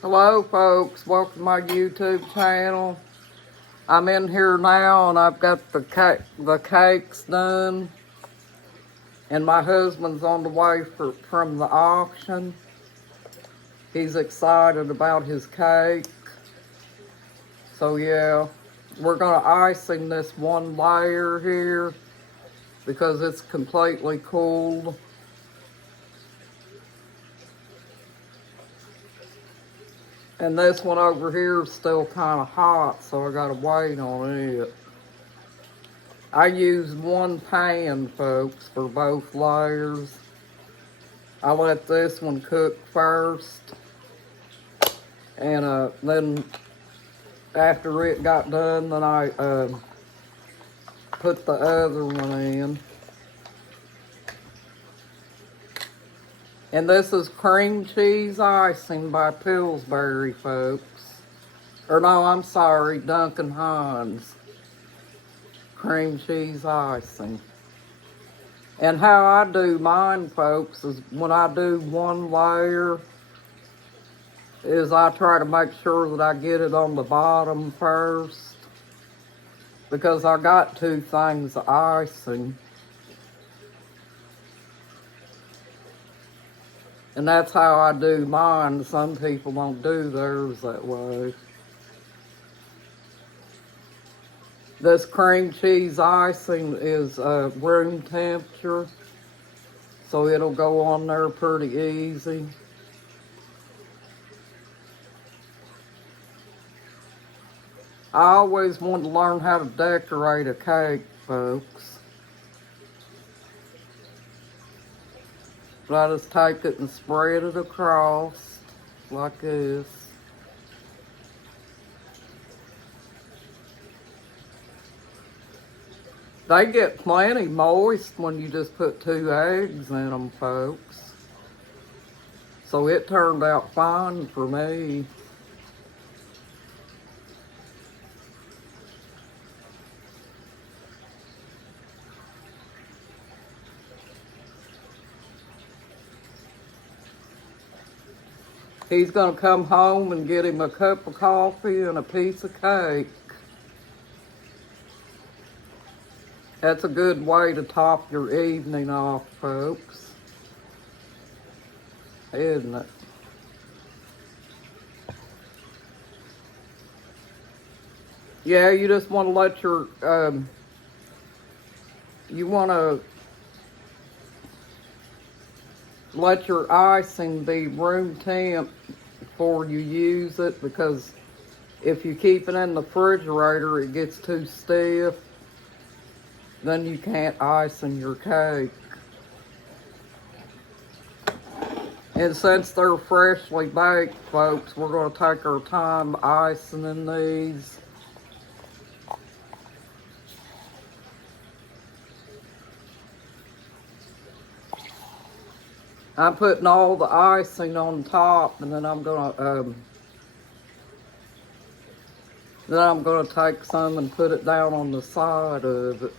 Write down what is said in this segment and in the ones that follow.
Hello folks, welcome to my YouTube channel. I'm in here now and I've got the cakes done. And my husband's on the way from the auction. He's excited about his cake. So yeah, we're gonna icing this one layer here because it's completely cooled. And this one over here is still kind of hot, so I gotta wait on it. I used one pan, folks, for both layers. I let this one cook first, and then after it got done, then I put the other one in. And this is cream cheese icing by Pillsbury, folks. Or no, I'm sorry, Duncan Hines. Cream cheese icing. And how I do mine, folks, is when I do one layer, is I try to make sure that I get it on the bottom first. Because I got two things of icing. And that's how I do mine. Some people don't do theirs that way. This cream cheese icing is room temperature, so it'll go on there pretty easy. I always wanted to learn how to decorate a cake, folks. But I just take it and spread it across like this. They get plenty moist when you just put 2 eggs in them, folks. So it turned out fine for me. He's gonna come home and get him a cup of coffee and a piece of cake. That's a good way to top your evening off, folks. Isn't it? Yeah, you just want to let your, you want to let your icing be room temp before you use it, because if you keep it in the refrigerator, it gets too stiff. Then you can't icing your cake. And since they're freshly baked, folks, we're going to take our time icing these. I'm putting all the icing on top, and then I'm gonna take some and put it down on the side of it.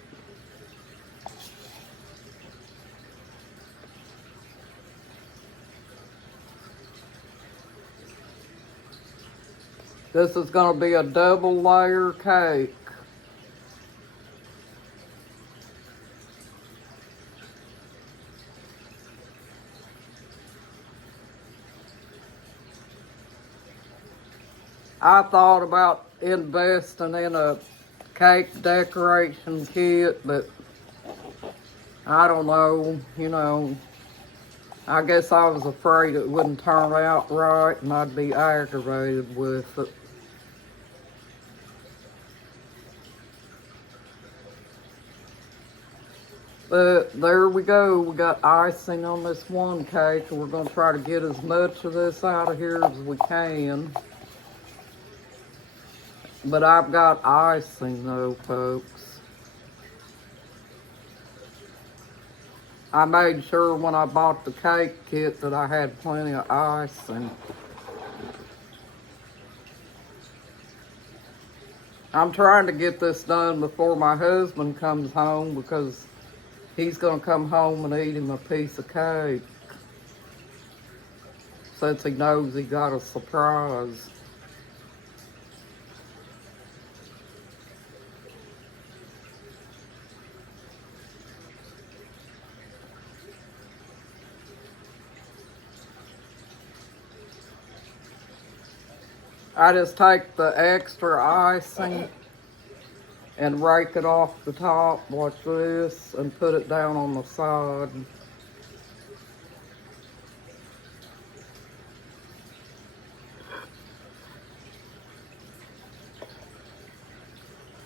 This is gonna be a double layer cake. I thought about investing in a cake decoration kit, but I don't know, I guess I was afraid it wouldn't turn out right and I'd be aggravated with it. But there we go, we got icing on this one cake, and we're gonna try to get as much of this out of here as we can. But I've got icing though, folks. I made sure when I bought the cake kit that I had plenty of icing. I'm trying to get this done before my husband comes home, because he's gonna come home and eat him a piece of cake. since he knows he got a surprise. I just take the extra icing and rake it off the top, watch this, and put it down on the side.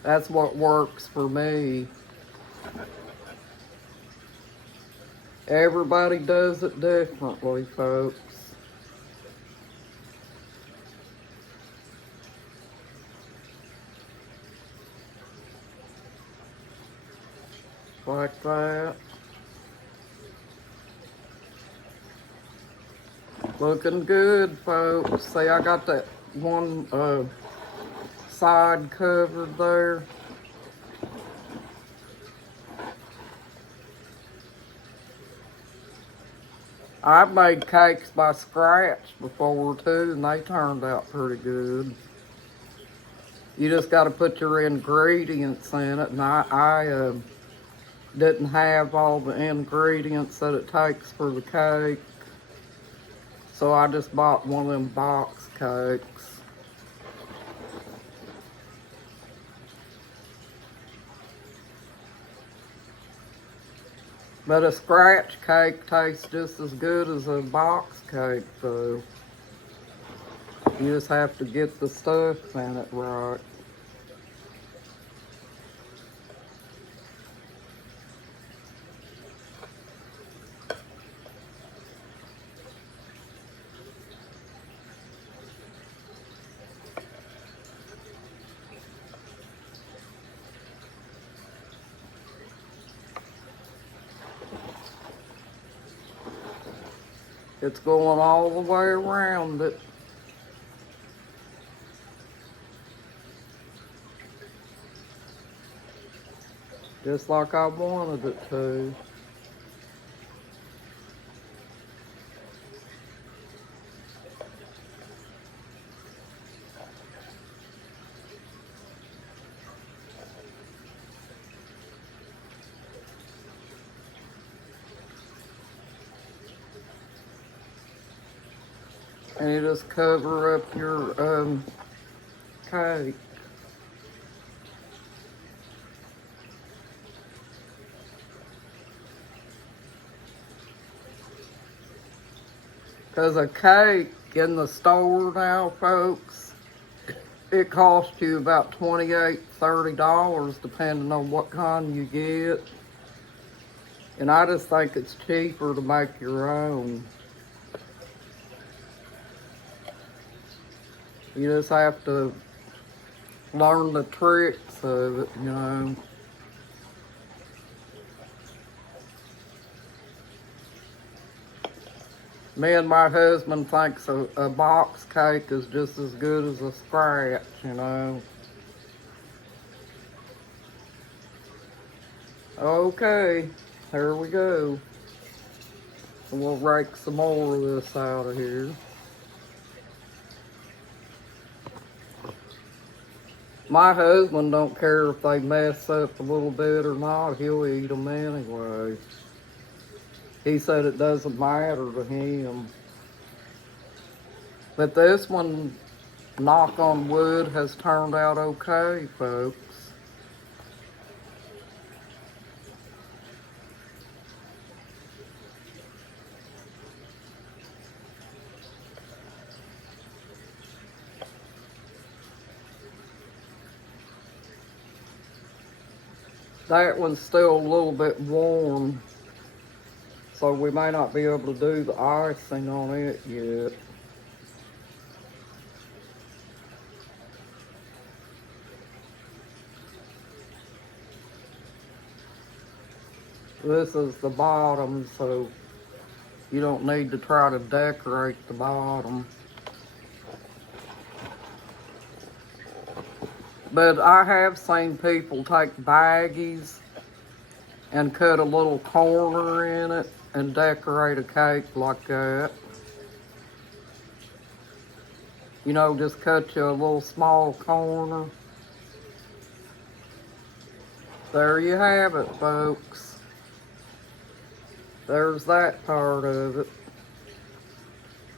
That's what works for me. Everybody does it differently, folks. Like that. Looking good, folks. See, I got that one side covered there. I've made cakes by scratch before too, and they turned out pretty good. You just got to put your ingredients in it, and I didn't have all the ingredients that it takes for the cake, so I just bought one of them box cakes. But a scratch cake tastes just as good as a box cake, though. You just have to get the stuff in it right. It's going all the way around it. Just like I wanted it to. And you just cover up your cake. Because a cake in the store now, folks, it costs you about $28, $30 depending on what kind you get. And I just think it's cheaper to make your own. You just have to learn the tricks of it, you know. Me and my husband thinks a box cake is just as good as a scratch, you know. Okay, here we go. We'll rake some more of this out of here. My husband don't care if they mess up a little bit or not. He'll eat them anyway. He said it doesn't matter to him. But this one, knock on wood, has turned out okay, folks. That one's still a little bit warm, so we may not be able to do the icing on it yet. This is the bottom, so you don't need to try to decorate the bottom. But I have seen people take baggies and cut a little corner in it and decorate a cake like that. You know, just cut you a little small corner. There you have it, folks. There's that part of it.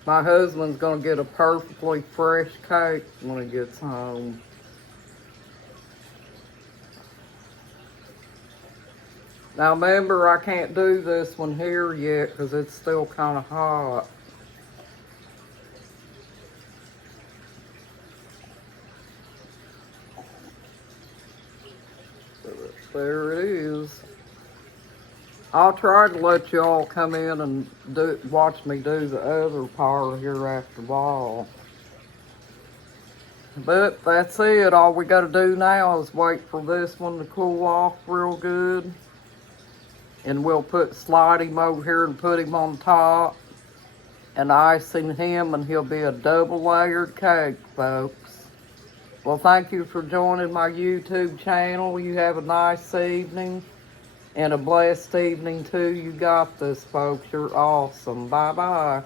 My husband's gonna get a perfectly fresh cake when he gets home. Now remember, I can't do this one here yet because it's still kind of hot. There it is. I'll try to let y'all come in and watch me do the other part here after a while. But that's it. All we got to do now is wait for this one to cool off real good. And we'll slide him over here and put him on top. And icing him, and he'll be a double layered cake, folks. Well, thank you for joining my YouTube channel. You have a nice evening. And a blessed evening too. You got this, folks. You're awesome. Bye-bye.